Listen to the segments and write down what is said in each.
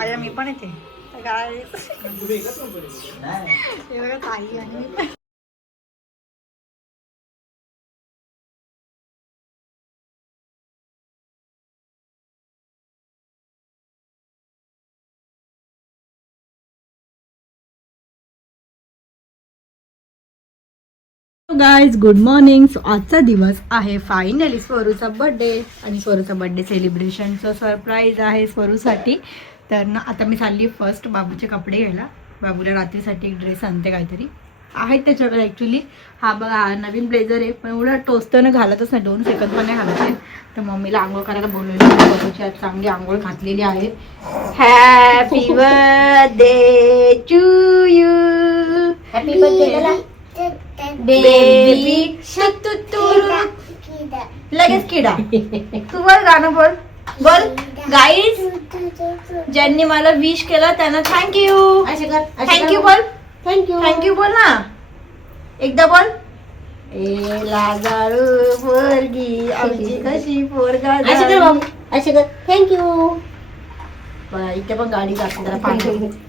आया मी पण येते काय ताई आणि मी पण. Guys good morning. सो आजचा दिवस आहे फायनली स्वरूचा बर्थडे आणि स्वरूचा बर्थडे सेलिब्रेशनचं सरप्राईज आहे स्वरूसाठी. तर ना आता मी चालली फर्स्ट बाबूचे कपडे घ्यायला. बाबूला रात्रीसाठी एक ड्रेस आणते काहीतरी आहेत त्याच्याकडे ॲक्च्युली. हा बघा हा नवीन ब्लेझर आहे पण एवढं टोचतं घालतच नाही 2 सेकंद पण नाही घालत आहे. तर मम्मीला आंघोळ करायला बोलवली. स्वरूची आज चांगली आंघोळ घातलेली आहे. Happy birthday to you. Happy birthday baby लगेच किडा. तू बोल गाणं बोल बोल. गाईज ज्यांनी मला विश केलं त्यांना थँक्यू. थँक्यू बोल. थँक्यू बोल ना एकदा बोल. ए लाजाळू पोरगी आमची कशी पोरगा. थँक्यू. इथे पण गाडी जाते जरा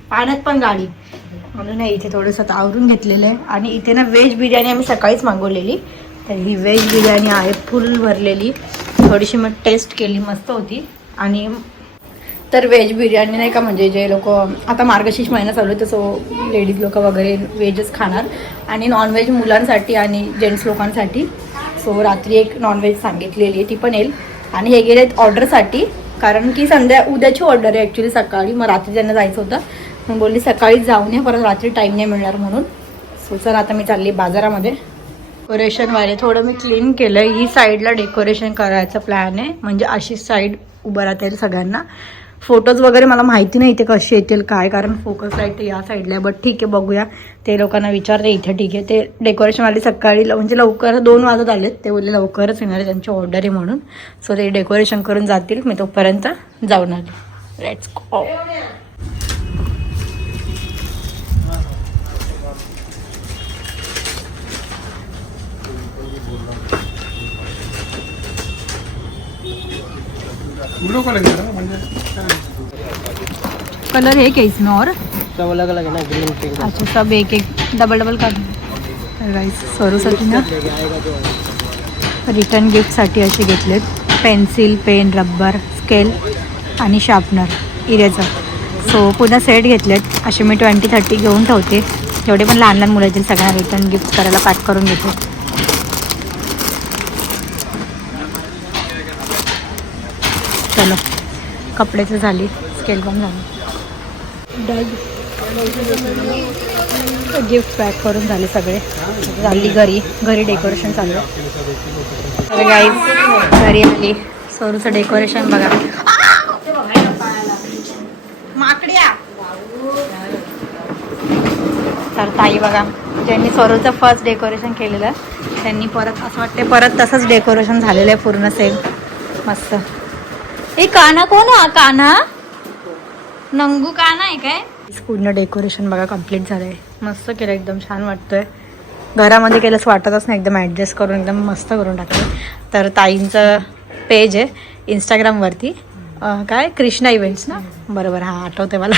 पाण्यात पण गाडी म्हणून इथे थोडंसं आवरून घेतलेलं आहे. आणि इथे ना व्हेज बिर्याणी आम्ही सकाळीच मागवलेली. तर ही व्हेज बिर्याणी आहे फुल भरलेली. थोडीशी मग टेस्ट केली मस्त होती. आणि तर व्हेज बिर्याणी नाही का म्हणजे जे लोक आता मार्गशीर्ष महिना चालू आहे तसं लेडीज लोक वगैरे व्हेजच खाणार आणि नॉनव्हेज मुलांसाठी आणि जेंट्स लोकांसाठी. सो रात्री एक नॉनव्हेज सांगितलेली आहे ती पण येईल. आणि हे गेले ऑर्डरसाठी कारण की उद्याची ऑर्डर आहे ॲक्च्युली सकाळी. मग रात्री त्यांना जायचं होतं मग बोलली सकाळीच जाऊन ये परत रात्री टाईम नाही मिळणार म्हणून. सो चल आता मी चालली बाजारामध्ये. डेकोरेशनवाले थोडं मी क्लीन केलं. ही साईडला डेकोरेशन करायचा प्लॅन आहे म्हणजे अशी साईड उभं राहता येईल सगळ्यांना. फोटोज वगैरे मला माहिती नाही इथे कसे येतील काय कारण फोकस लाईट या साईडला आहे. बट ठीक आहे बघूया. ते लोकांना विचारते इथे ठीक आहे. ते डेकोरेशनवाले सकाळी म्हणजे लवकर 2 वाजत आलेत. ते बोलले लवकरच येणार आहे त्यांची ऑर्डर आहे म्हणून. सो ते डेकोरेशन करून जातील मी तोपर्यंत जाऊन आले. Let's go. कलर है क्या इसमें और सब अलग अलग है ना ग्रीन पिंक. अच्छा सब एक डबल कर. गाईस स्वरूसाठी ना रिटर्न गिफ्टसाठी असे घेतलेत पेन्सिल पेन रबर स्केल आणि शार्पनर इरेझर. सो पुन्हा सेट घेतलेत असे मी 20-30 घेऊन ठेवते. जेवढे पण लहान लहान मुलं येतील सगळ्यांना रिटर्न गिफ्ट करायला पॅक करून घेते. चलो कपड्याचं झाली स्केल पण झाली. गिफ्ट पॅक करून झाले सगळे. झाली घरी डेकोरेशन चालू आहे. गाईज घरी आली. स्वरूचं डेकोरेशन बघा. माकड्या तर ताई बघा ज्यांनी स्वरूचं फर्स्ट डेकोरेशन केलेलं त्यांनी परत असं वाटते परत तसंच डेकोरेशन झालेलं आहे पूर्ण सेम मस्त. ए काना कोण हा काना नंगू काना आहे काय. पूर्ण डेकोरेशन बघा कम्प्लीट झालंय. मस्त केलं एकदम छान वाटतंय. घरामध्ये केलंच वाटतच नाही एकदम ॲडजस्ट करून एकदम मस्त करून टाकलं. तर ताईंचं पेज आहे इंस्टाग्रामवरती काय कृष्णा इव्हेंट्स ना बरोबर हां आठवते मला.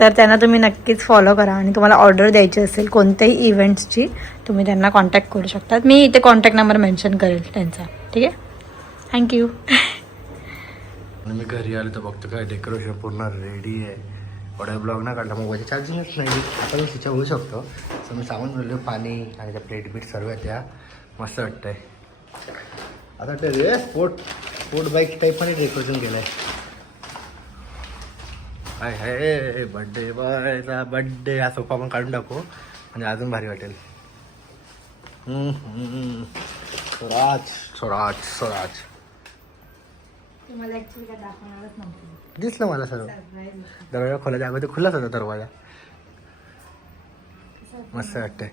तर त्यांना तुम्ही नक्कीच फॉलो करा आणि तुम्हाला ऑर्डर द्यायची असेल कोणत्याही इव्हेंट्सची तुम्ही त्यांना कॉन्टॅक्ट करू शकतात. मी इथे कॉन्टॅक्ट नंबर मेन्शन करेल त्यांचा. ठीक आहे थँक्यू. मी घरी आलो तर बघतो काय डेकोरेशन पूर्ण रेडी आहे. एवढा ब्लॉग ना काढला मोबाईलचे चार्जिंगच नाही. आता मी स्विच होऊ शकतो. सो मी सांगून बोललो पाणी आणि त्या प्लेट बीट सर्व त्या मस्त वाटतंय. आता वाटतं रे स्पोर्ट बाईक टाईप पण डेकोरेशन केलं आहे. हाय हाय बड्डे बॉयचा बड्डे. हा सोफा पण काढून टाकू म्हणजे अजून भारी वाटेल. स्वराज तुम्हाला ॲक्च्युली काय दाखवणारच नव्हतं. दिसलं मला सर्व. दरवाजा खोलायच्या अगोदर खुलाच होता दरवाजा. मस्त वाटतंय.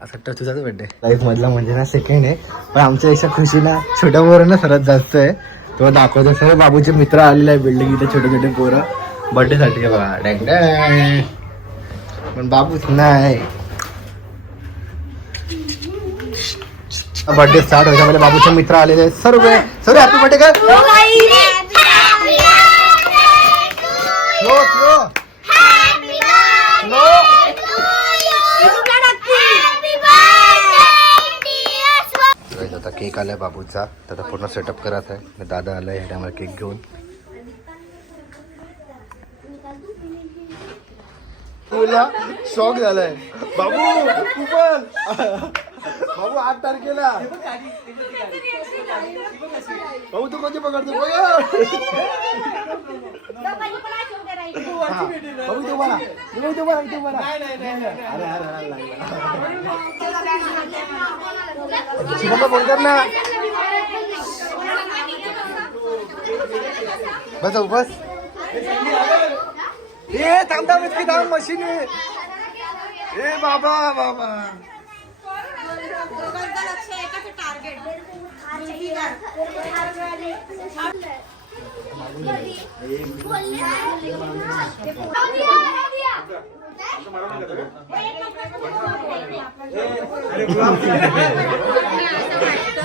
असं वाटतं तुझाच बड्डे लाईफ मधला म्हणजे ना सेकंड आहे पण आमच्या याच्या खुशी ना छोट्या पोरांना सर्वात जास्त आहे. तो दाखवतो सर्व बाबूचे मित्र आलेले आहे बिल्डिंग इथे छोटे छोटे पोरं बड्डेसाठी बघा डॅंग डॅंग. पण बाबूच नाही. बर्थडे स्टार्ट व्हायच्या म्हणजे बाबूचे मित्र आलेले सर्व हॅपी बर्थडे कर. Slow slow slow. Guys, आता केक आलाय बाबूचा. आता पूर्ण सेटअप करत आहे. दादा आलाय ह्या टायमाला केक घेऊन. तुला शॉक झालाय बाबू. तू पण बाबू 8 तारखेला. बाबू तू कोणती पकडतो बघ. बाबू इथे बरा. इथे बरा. इथे बरा. अरे अरे शिवमला फोन कर ना. बस बस. ए थांब थांब इसकी थांब मशीन आहे. ए बाबा बाबा.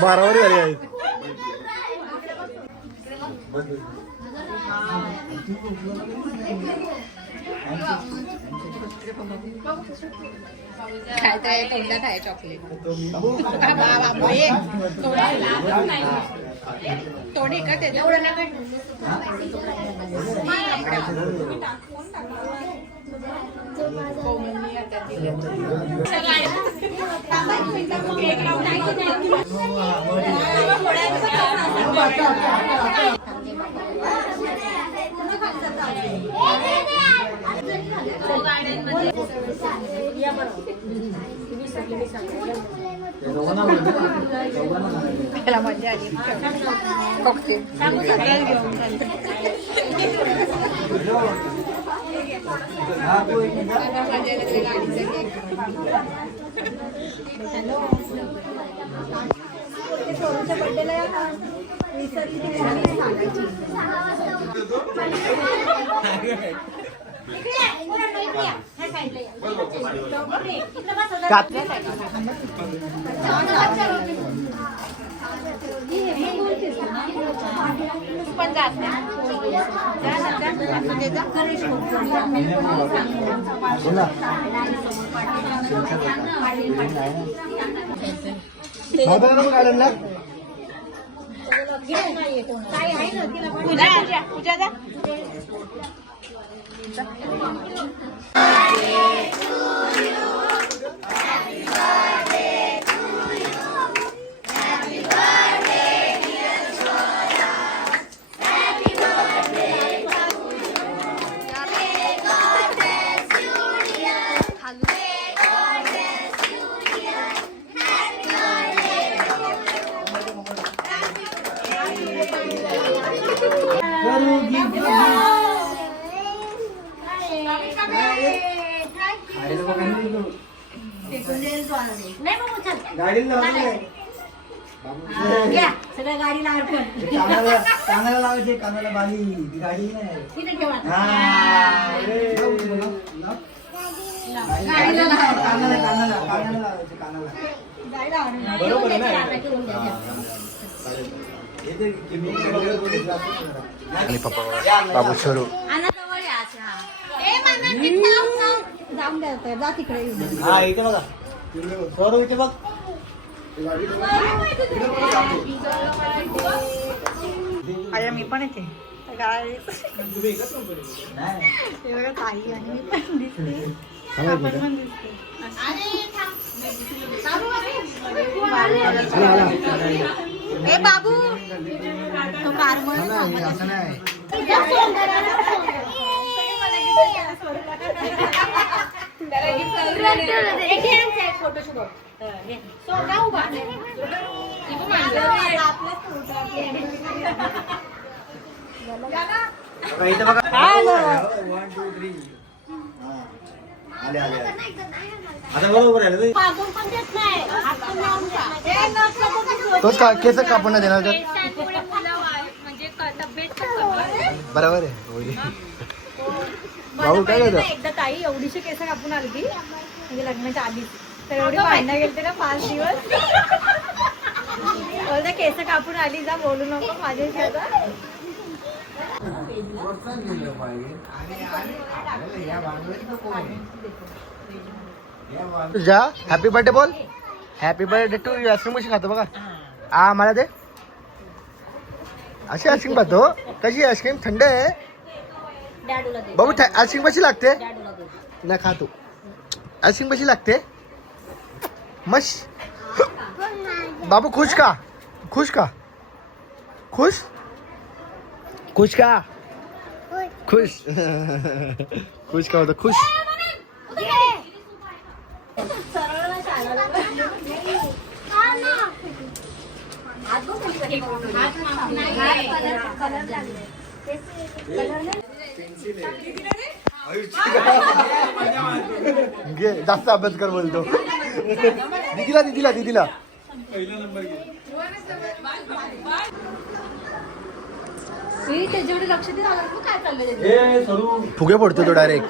बारावर झाली आहे. खायचं आहे तोंडात आहे चॉकलेट. तोंड एकट आहे. त्याला मजा आली. कॉकटेल पण जात पूजा जा. सगळ्या गाडीला अर्पण. कानाला लावायचे. कानाला बाली गाडी नाही. आणि पप्पा बाबू शरू. जाऊन द्या जा तिकडे. हा इथे बघा. सोरू इथे बघ. अरे मी पण येते. ताई आणि मी पण दिसते. आपण पण दिसते. ए बाबू तो कार असं नाही. इथे बघा. 1 2 3. आले आले. आता बरोबर आहे. तोच का केस कापून नाही देणार तर. बरोबर आहे. भाऊ काय करतो. एकदा ताई एवढीशी केस कापून आली ती म्हणजे लग्नाच्या आधी. तर एवढी भांडणं गेलते ना 5 दिवस. केस कापून आली. जा बोलू नको माझ्याशी. आता तुझा हॅपी बर्थडे बोल. Happy birthday to you. Ice cream कशी खातो बघा. मला दे. अशी आईस्क्रीम खातो. कशी आईस्क्रीम थंड आहे बाबू. आईस्क्रीम कशी लागते. नाही खातो. आईस्क्रीम कशी लागते. मस्त. बाबू खुश का. खुश का. खुश. खुश का. खुश. खुश का होतं. खुश. घे जास्त अभ्यास कर बोलतो. दीदीला दीदीला दीदीला त्याच्याकडे लक्ष दे. काय चाललंय फुगे फोडतो तो डायरेक्ट.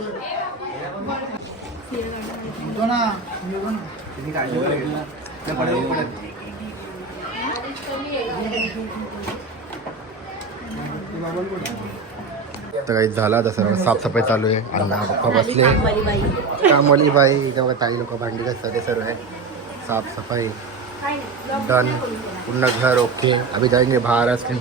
तर काही झालं आता सर्व साफसफाई चालू आहे. अण्णा पप्पा बसले. कामवाली बाई तेव्हा ताई लोक भांडी घासतात. ते सर्व आहे साफसफाई डन. पूर्ण घर ओके. अभी जाएंगे बाहर आइसक्रीम.